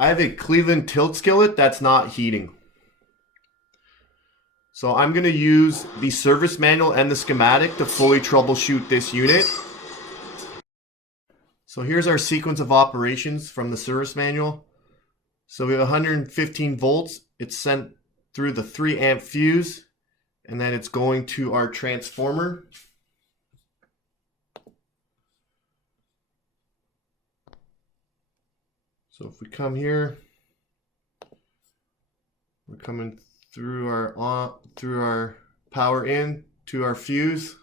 I have a Cleveland tilt skillet that's not heating. So I'm going to use the service manual and the schematic to fully troubleshoot this unit. So here's our sequence of operations from the service manual. So we have 115 volts. It's sent through the 3 amp fuse, and then it's going to our transformer. So if we come here, we're coming through our power in to our fuse,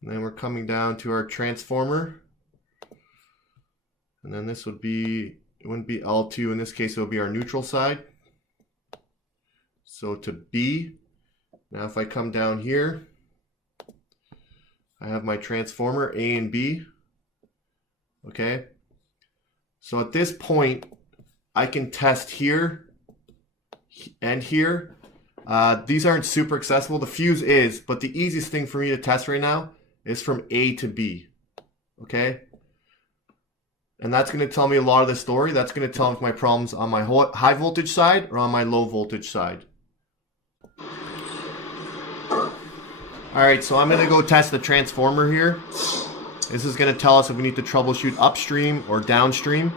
and then we're coming down to our transformer, and then this would be, it wouldn't be L2 in this case, it would be our neutral side. So to B, now if I come down here, I have my transformer A and B. Okay, so at this point I can test here and here. These aren't super accessible. The fuse is, but the easiest thing for me to test right now is from A to B. Okay, and that's going to tell me a lot of the story. That's going to tell me if my problem's on my high voltage side or on my low voltage side. Alright, so I'm going to go test the transformer here. This is going to tell us if we need to troubleshoot upstream or downstream.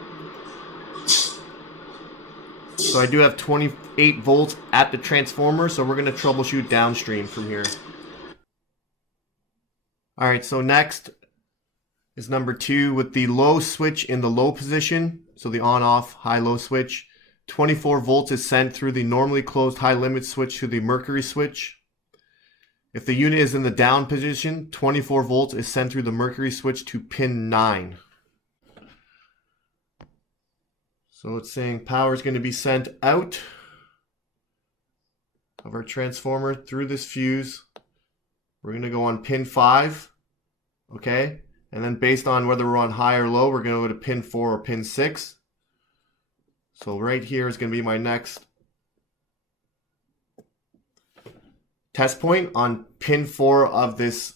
So I do have 28 volts at the transformer, so we're going to troubleshoot downstream from here. Alright, so next is number 2 with the low switch in the low position. So the on-off high-low switch. 24 volts is sent through the normally closed high-limit switch to the mercury switch. If the unit is in the down position, 24 volts is sent through the mercury switch to pin 9. So it's saying power is going to be sent out of our transformer through this fuse. We're going to go on pin 5. Okay, and then based on whether we're on high or low, we're going to go to pin 4 or pin 6. So right here is going to be my next test point on pin 4 of this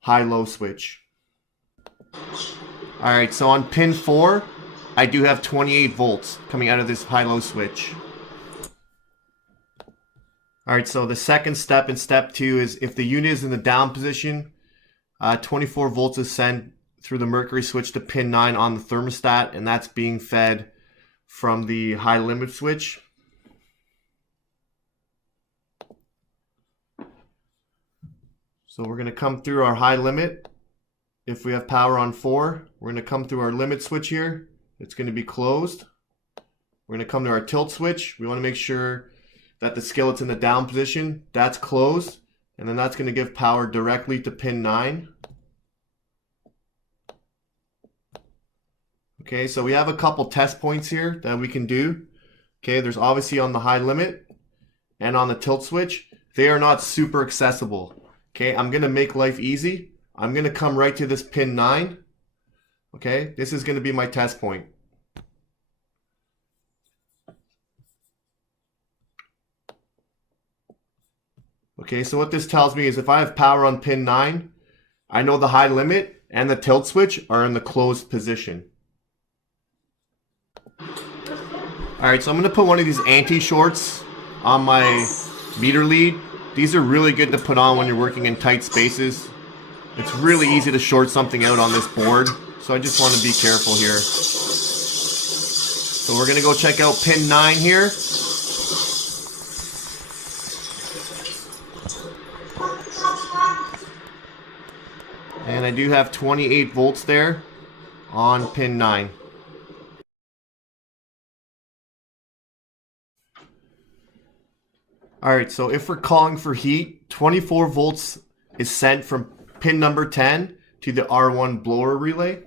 high-low switch. Alright, so on pin 4, I do have 28 volts coming out of this high-low switch. Alright, so the second step in step 2 is if the unit is in the down position, 24 volts is sent through the mercury switch to pin 9 on the thermostat, and that's being fed from the high limit switch. So we're going to come through our high limit. If we have power on 4, we're going to come through our limit switch here. It's going to be closed. We're going to come to our tilt switch. We want to make sure that the skillet's in the down position. That's closed. And then that's going to give power directly to pin 9. Okay, so we have a couple test points here that we can do. Okay, there's obviously on the high limit and on the tilt switch. They are not super accessible. Okay, I'm going to make life easy. I'm going to come right to this pin 9. Okay, this is going to be my test point. Okay, so what this tells me is if I have power on pin 9, I know the high limit and the tilt switch are in the closed position. Alright, so I'm going to put one of these anti-shorts on my meter lead. These are really good to put on when you're working in tight spaces. It's really easy to short something out on this board, so I just want to be careful here. So we're going to go check out pin 9 here. And I do have 28 volts there on pin 9. Alright, so if we're calling for heat, 24 volts is sent from pin number 10 to the R1 blower relay.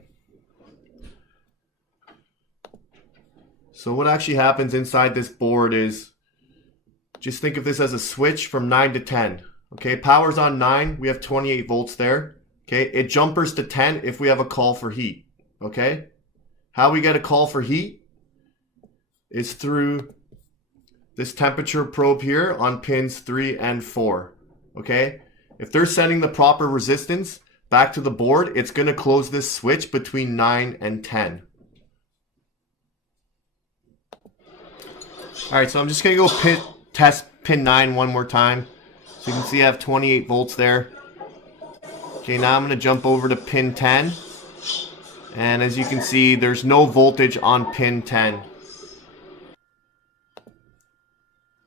So what actually happens inside this board is, just think of this as a switch from 9 to 10. Okay, power's on 9, we have 28 volts there. Okay, it jumpers to 10 if we have a call for heat. Okay, how we get a call for heat is through this temperature probe here on pins 3 and 4. Okay, if they're sending the proper resistance back to the board, it's going to close this switch between 9 and 10. Alright, so I'm just going to go test pin 9 one more time. So you can see I have 28 volts there. Okay, now I'm going to jump over to pin 10. And as you can see, there's no voltage on pin 10.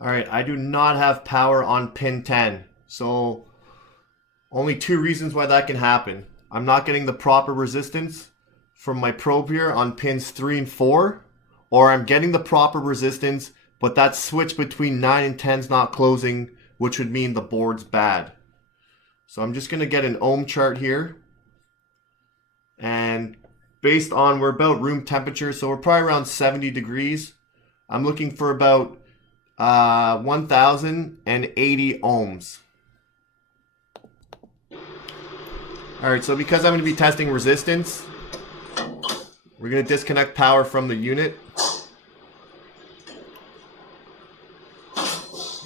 Alright, I do not have power on pin 10. So, only two reasons why that can happen. I'm not getting the proper resistance from my probe here on pins 3 and 4. Or I'm getting the proper resistance, but that switch between 9 and 10 is not closing, which would mean the board's bad. So I'm just going to get an ohm chart here. And based on, we're about room temperature, so we're probably around 70 degrees. I'm looking for about 1080 ohms. Alright, so because I'm going to be testing resistance, we're going to disconnect power from the unit.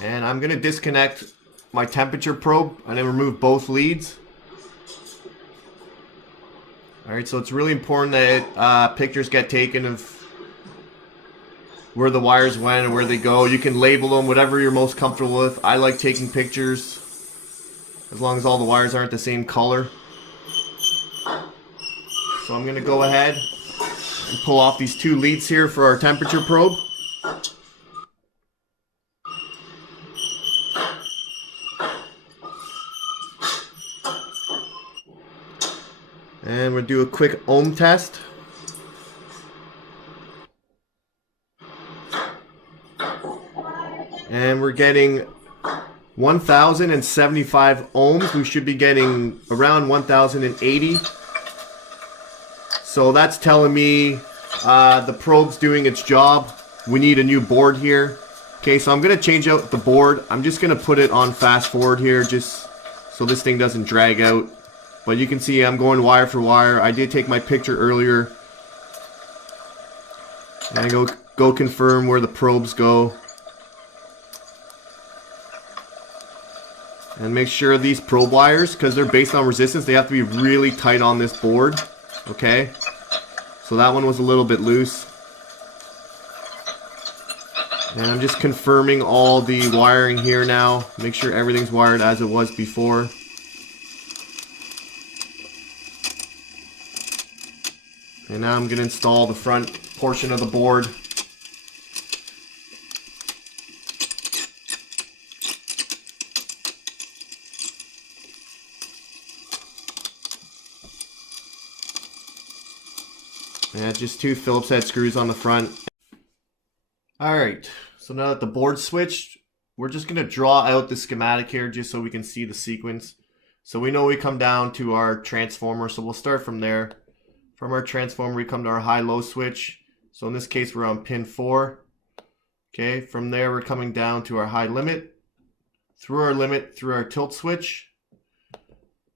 And I'm going to disconnect my temperature probe and then remove both leads. Alright, so it's really important that pictures get taken of where the wires went and where they go. You can label them, whatever you're most comfortable with. I like taking pictures as long as all the wires aren't the same color. So I'm going to go ahead and pull off these two leads here for our temperature probe. And we'll do a quick ohm test. And we're getting 1075 ohms. We should be getting around 1080. So that's telling me the probe's doing its job. We need a new board here. Okay, so I'm going to change out the board. I'm just going to put it on fast forward here just so this thing doesn't drag out. But you can see I'm going wire for wire. I did take my picture earlier. And I go confirm where the probes go. And make sure these probe wires, because they're based on resistance, they have to be really tight on this board. Okay? So that one was a little bit loose. And I'm just confirming all the wiring here now. Make sure everything's wired as it was before. And now I'm going to install the front portion of the board. And just two Phillips head screws on the front. Alright, so now that the board's switched, we're just going to draw out the schematic here just so we can see the sequence. So we know we come down to our transformer, so we'll start from there. From our transformer, we come to our high-low switch. So in this case, we're on pin 4. Okay, from there, we're coming down to our high limit. Through our limit, through our tilt switch.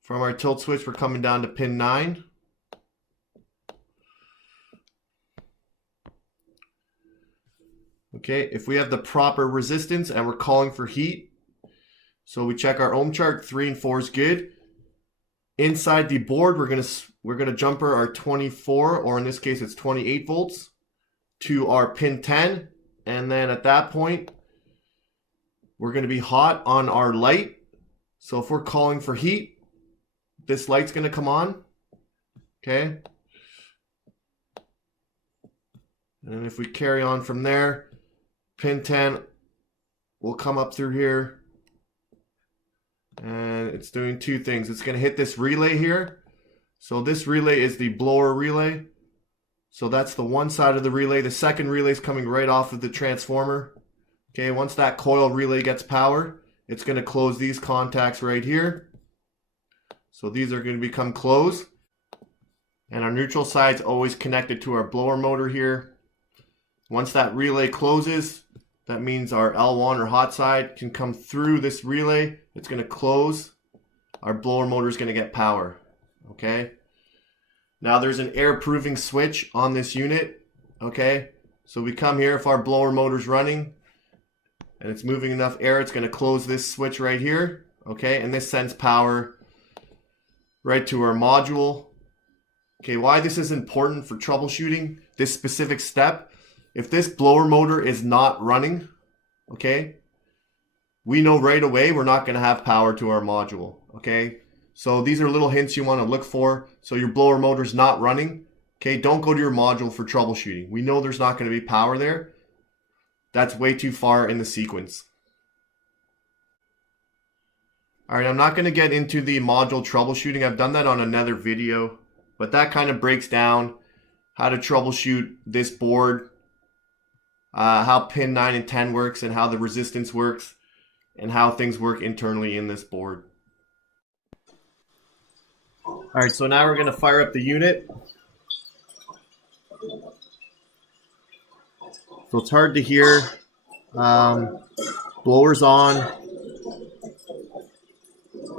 From our tilt switch, we're coming down to pin 9. Okay, if we have the proper resistance and we're calling for heat, so we check our ohm chart, 3 and 4 is good. Inside the board, we're gonna jumper our 24, or in this case it's 28 volts, to our pin 10, and then at that point, we're gonna be hot on our light. So if we're calling for heat, this light's gonna come on. Okay. And if we carry on from there, pin 10 will come up through here. And it's doing two things. It's going to hit this relay here. So this relay is the blower relay. So that's the one side of the relay. The second relay is coming right off of the transformer. Okay, once that coil relay gets power, it's going to close these contacts right here. So these are going to become closed. And our neutral side is always connected to our blower motor here. Once that relay closes, that means our L1 or hot side can come through this relay. It's going to close. Our blower motor is going to get power. Okay. Now there's an air proofing switch on this unit. Okay. So we come here, if our blower motor is running and it's moving enough air, it's going to close this switch right here. Okay. And this sends power right to our module. Okay. Why this is important for troubleshooting this specific step. If this blower motor is not running, okay, we know right away we're not going to have power to our module, okay? So these are little hints you want to look for. So your blower motor's not running, okay? Don't go to your module for troubleshooting. We know there's not going to be power there. That's way too far in the sequence. All right, I'm not going to get into the module troubleshooting. I've done that on another video, but that kind of breaks down how to troubleshoot this board, how pin 9 and 10 works, and how the resistance works, and how things work internally in this board. All right, so now we're going to fire up the unit. So it's hard to hear. Blower's on.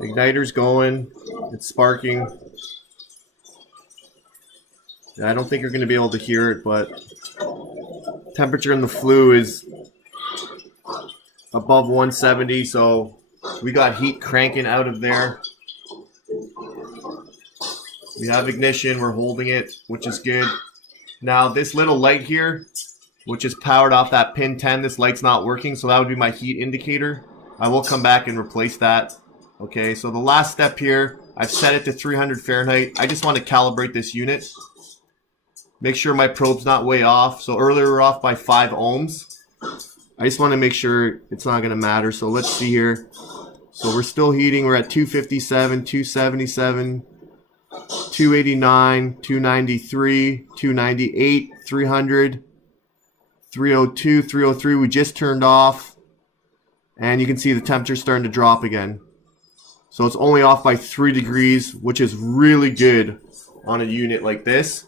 Igniter's going. It's sparking. I don't think you're going to be able to hear it, but temperature in the flue is above 170, so we got heat cranking out of there. We have ignition, we're holding it, which is good. Now this little light here, which is powered off that pin 10, this light's not working, so that would be my heat indicator. I will come back and replace that. Okay, so the last step here, I've set it to 300 Fahrenheit. I just want to calibrate this unit. Make sure my probe's not way off. So earlier we were off by 5 ohms. I just want to make sure it's not going to matter. So let's see here. So we're still heating. We're at 257, 277, 289, 293, 298, 300, 302, 303. We just turned off. And you can see the temperature starting to drop again. So it's only off by 3 degrees, which is really good on a unit like this.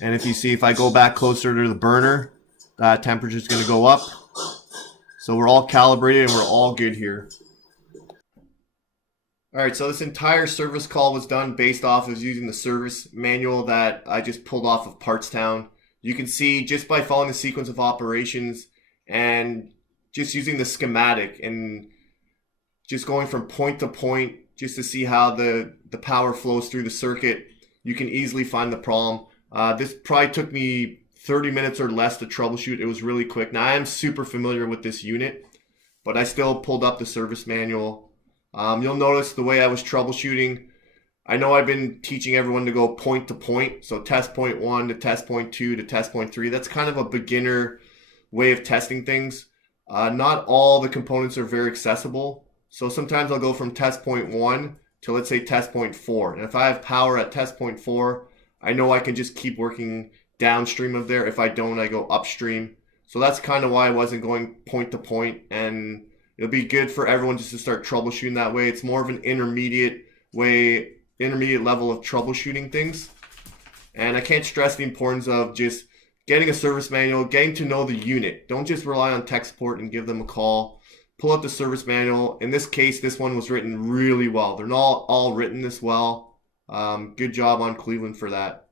And if you see, if I go back closer to the burner, that temperature is going to go up. So we're all calibrated and we're all good here. All right, so this entire service call was done based off of using the service manual that I just pulled off of Partstown. You can see just by following the sequence of operations and just using the schematic and just going from point to point just to see how the power flows through the circuit, you can easily find the problem. This probably took me 30 minutes or less to troubleshoot. It was really quick. Now I am super familiar with this unit, but I still pulled up the service manual. You'll notice the way I was troubleshooting. I know I've been teaching everyone to go point to point. So test point 1 to test point 2 to test point 3. That's kind of a beginner way of testing things. Not all the components are very accessible. So sometimes I'll go from test point 1 to, let's say, test point 4. And if I have power at test point 4, I know I can just keep working downstream of there. If I don't, I go upstream. So that's kind of why I wasn't going point to point. And it'll be good for everyone just to start troubleshooting that way. It's more of an intermediate level of troubleshooting things. And I can't stress the importance of just getting a service manual, getting to know the unit. Don't just rely on tech support and give them a call. Pull up the service manual. In this case, this one was written really well. They're not all written this well. Good job on Cleveland for that.